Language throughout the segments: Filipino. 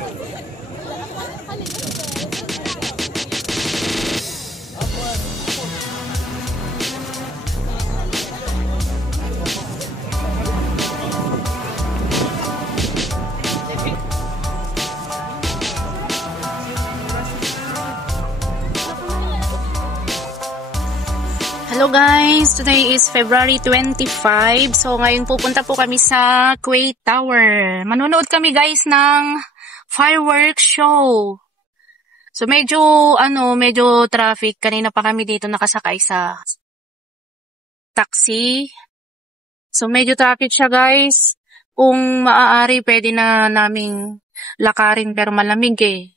Hello guys, today is February 25. So ngayon pupunta po kami sa Kuwait Tower. Manonood kami guys ng fireworks show. So medyo traffic. Kanina pa kami dito nakasakay sa taxi. So medyo traffic siya guys. Kung maaari pwede na naming lakarin pero malamig eh.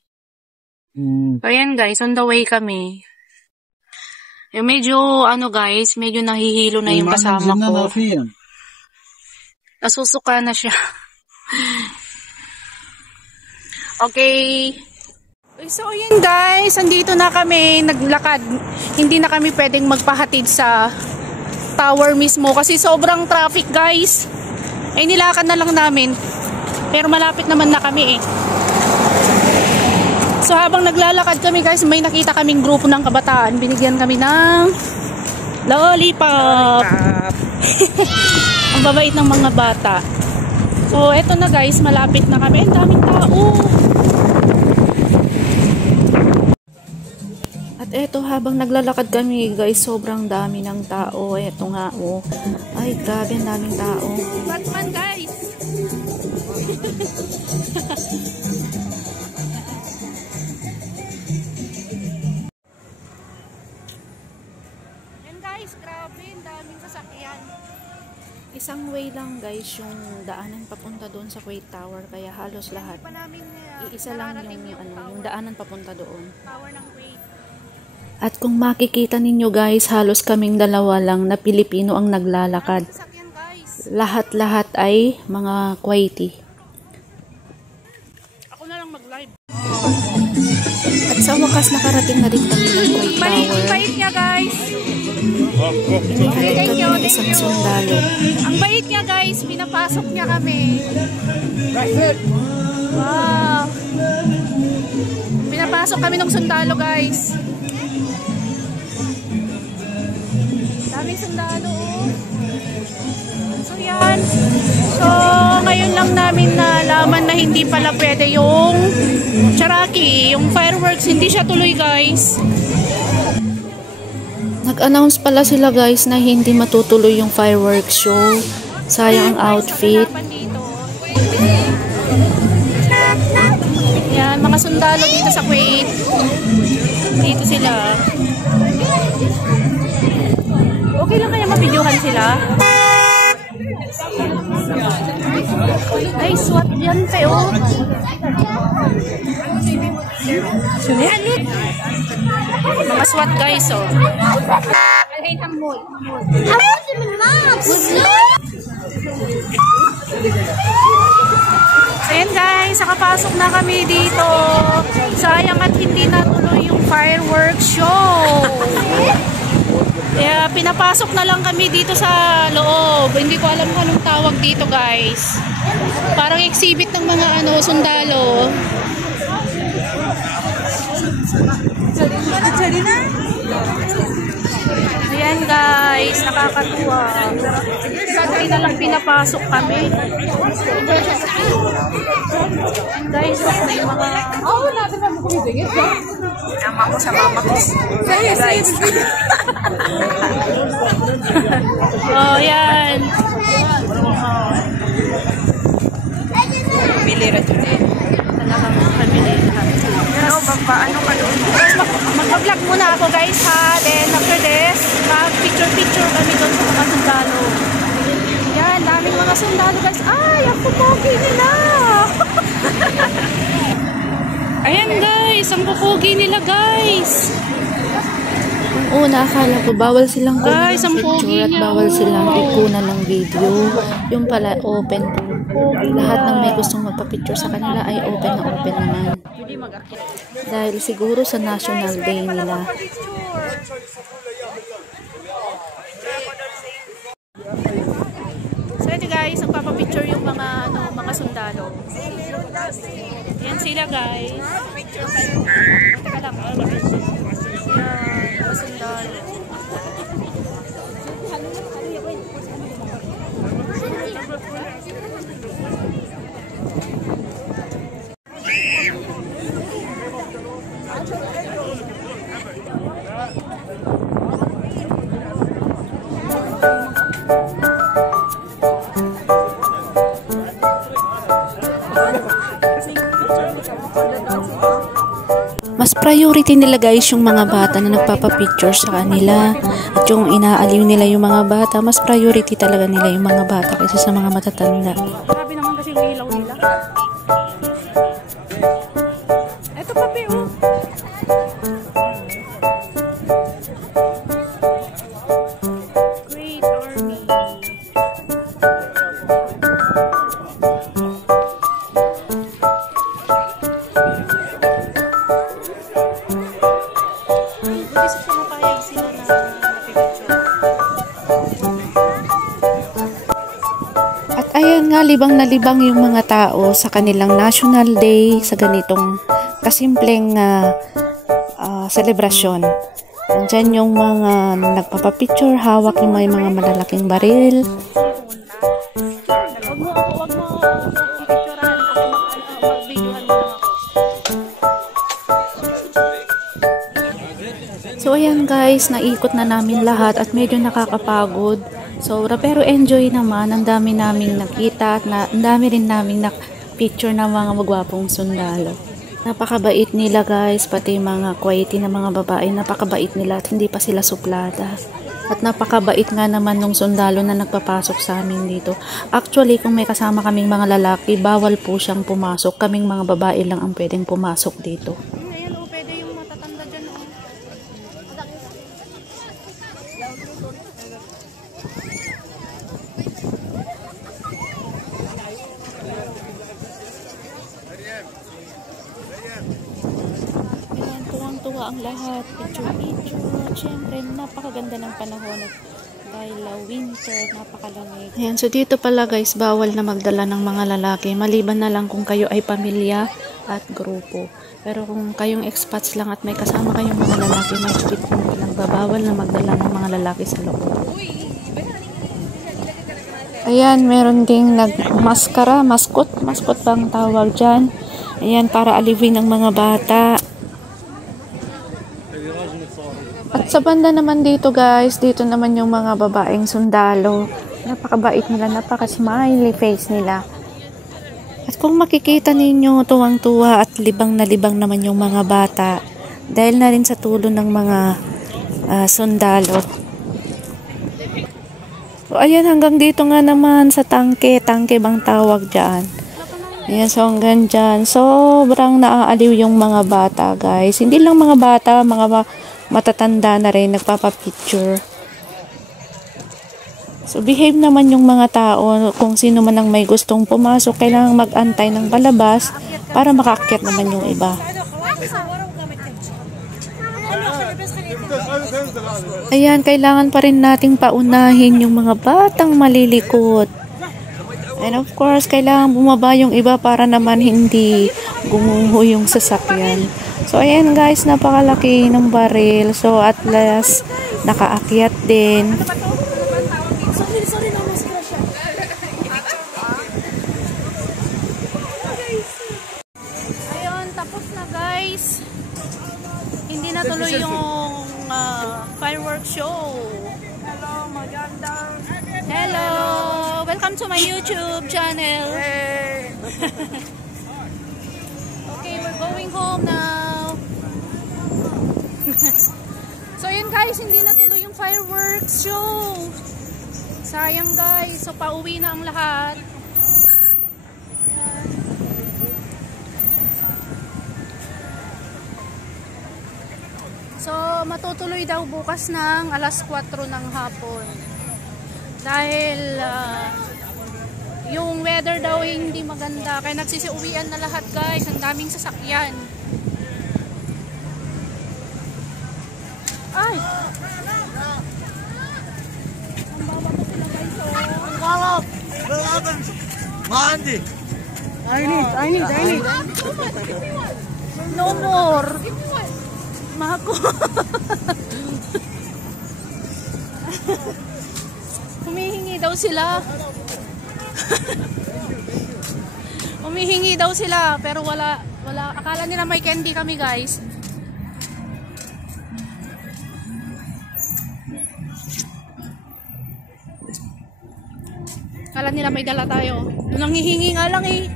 So ayan guys, on the way kami. Medyo, guys, medyo nahihilo na yung kasama ko. Nasusuka na siya. Okay. So, yun guys, andito na kami, naglakad. Hindi na kami pwedeng magpahatid sa tower mismo kasi sobrang traffic guys. Nilakad na lang namin. Pero malapit naman na kami eh. So habang naglalakad kami guys, may nakita kaming grupo ng kabataan. Binigyan kami ng lollipop. Ang babait ng mga bata. So eto na guys, malapit na kami. Ang daming tao. At eto habang naglalakad kami guys, sobrang dami ng tao. Eto nga oh. Ay grabe, ang daming tao. Batman guys. Grabe, daming sasakyan. Isang way lang guys yung daanan papunta doon sa Kuwait Tower, kaya halos lahat. Iisa lang yung daanan papunta doon. Tower ng Kuwait. At kung makikita ninyo guys, halos kaming dalawa lang na Pilipino ang naglalakad. Lahat-lahat ay mga Kuwaiti. Ako na lang mag-live. At sa wakas nakarating na rin kami ng Kuwait Tower. Ang bait niya guys. Thank you. Ang bait niya guys, pinapasok niya kami. Wow. Pinapasok kami ng sundalo guys. Daming sundalo oh. So yan. So ngayon lang namin nalaman na hindi pala pwede yung charaki, yung fireworks, hindi siya tuloy guys. Nag-announce pala sila guys na hindi matutuloy yung fireworks show. Sayang ang outfit. Yan, mga sundalo dito sa Kuwait. Dito sila. Okay lang kaya mapidyohan sila? Ay, SWAT yan tayo. Mga SWAT guys oh. So yan guys, nakapasok na kami dito. Sayang at hindi natuloy yung fireworks show. Kaya pinapasok na lang kami dito sa loob. Hindi ko alam kung anong tawag dito guys. Parang exhibit ng mga sundalo. Ayan guys, nakakatuwa. Sagay na lang pinapasok kami. Guys, may mga ama ko sa mama ko. Guys. Oh, yan. Pili rin yun. Talagang family lahat. Pero ano ka doon? Mag-vlog muna ako guys ha. Then after this, mag-picture kami doon sa mga sundalo. Yan, daming mga sundalo guys. Ay, ako pogi nila. Ayan guys, ang pupugi nila guys. Ang una, akala ko bawal silang guys, ang picture at bawal silang ikunan ng video. Yung pala open po. Lahat ng may gustong magpa-picture sa kanila ay open na open naman. Dahil siguro sa National Day nila. So ito guys, ang papapicture yung mga sundalo. Yan sila guys. Teka lang. Yan, masundalo. Mas priority nila guys yung mga bata na nagpapapicture sa kanila. At yung inaaliw nila yung mga bata, mas priority talaga nila yung mga bata kaysa sa mga matatanda. Grabe naman kasi yung ilaw nila. Ito papi oh. Great Army. Buti sa pumapayag sila na napipicture. At ayan nga, libang na libang yung mga tao sa kanilang National Day sa ganitong kasimpleng selebrasyon. Nandyan yung mga nagpapapicture, hawak yung may mga malalaking baril. Wag mo pipicturean ako mag-videohan mo lang ako. So ayan guys, naikot na namin lahat at medyo nakakapagod. So pero enjoy naman, ang dami naming nakita at ang dami rin naming picture ng mga magwapong sundalo. Napakabait nila guys, pati mga Kuwaiti na mga babae, napakabait nila at hindi pa sila suplada. At napakabait nga naman nung sundalo na nagpapasok sa amin dito. Actually, kung may kasama kaming mga lalaki, bawal po siyang pumasok. Kaming mga babae lang ang pwedeng pumasok dito. Ayan o, pwede yung matatanda dyan o. Ayan, tuwang-tuwa ang lahat. Picture-picture. Siyempre, napakaganda ng panahon at dahil winter, napakalamig. Ayan, so dito pala guys, bawal na magdala ng mga lalaki. Maliban na lang kung kayo ay pamilya at grupo. Pero kung kayong expats lang at may kasama kayong mga lalaki, may strict po nagbabawal na magdala ng mga lalaki sa loob. Ayan, meron ding nagmaskara, maskot bang tawag dyan. Ayan, para aliwin ang mga bata. At sa banda naman dito guys, dito naman yung mga babaeng sundalo. Napakabait nila, napaka-smiley face nila. At kung makikita ninyo, tuwang-tuwa at libang na libang naman yung mga bata. Dahil na rin sa tulong ng mga sundalo. So ayan, hanggang dito nga naman sa tangke bang tawag dyan. Ayan, so hanggang dyan. Sobrang naaaliw yung mga bata guys. Hindi lang mga bata, mga matatanda na rin nagpapapicture. So behave naman yung mga tao. Kung sino man ang may gustong pumasok, kailangan mag-antay ng palabas para makaakyat naman yung iba. Ayan, kailangan pa rin nating paunahin yung mga batang malilikot. And of course, kailangan bumaba yung iba para naman hindi gumuho yung sasakyan. So ayan guys, napakalaki ng baril. So at last, nakaakyat din. Ayun, tapos na guys. Hindi na tuloy yung fireworks show. Hello, magandang. Hello, welcome to my YouTube channel. Hey. Okay, we're going home now. So yun guys, hindi na tuloy yung fireworks show. Sayang guys, so pauwi na ang lahat. Ayan. So matutuloy daw bukas ng alas 4 ng hapon. Dahil yung weather daw hindi maganda, kaya nagsisiuwian na lahat guys, ang daming sasakyan. Ay! Ang baba pa sila guys, oh. Mandi. I need. No more. Mako. Humihingi daw sila. Humihingi daw sila pero wala. Akala nila may candy kami, guys. Akala nila may dala tayo. Nanghihingi nga lang eh.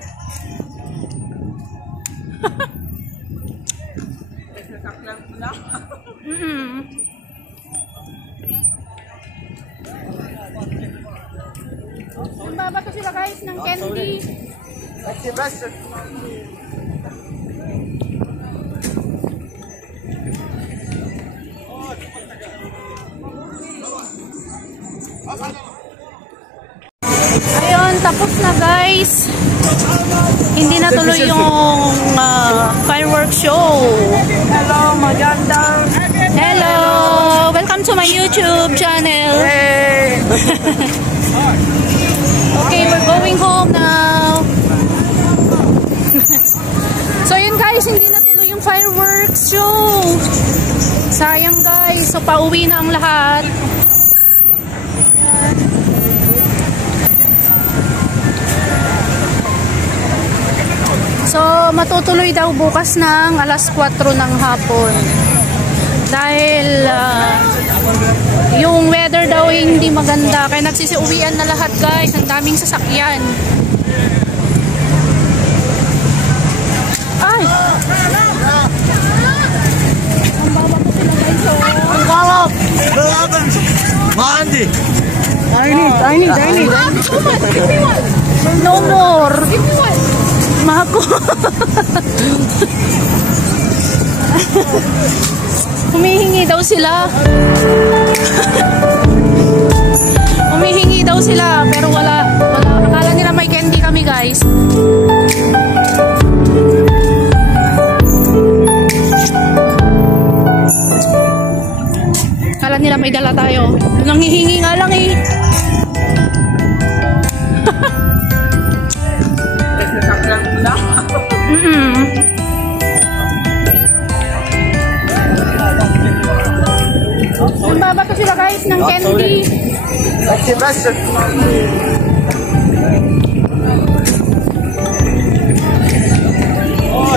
Babato sila, guys, ng candy. Ayun, tapos na, guys. Hindi na tuloy yung fireworks show. Hello, magandang. Hello! Welcome to my YouTube channel. Hey. Okay, we're going home now. So yun, guys, hindi na tuloy yung fireworks show. Sayang, guys. So pauwi na ang lahat. So matutuloy daw bukas ng alas 4 ng hapon. Dahil yung weather daw hindi maganda, kaya nagsisiuwian na lahat, guys. Ang daming sasakyan. Ay! Ang baba po sila, guys. Ang galap. Mandi. I need. No more. Mako. Humihingi daw sila. Humihingi daw sila pero wala. Akala nila may candy kami, guys. Akala nila may dala tayo. Nanghihingi nga lang eh. Babato sila, guys, ng candy. Oh,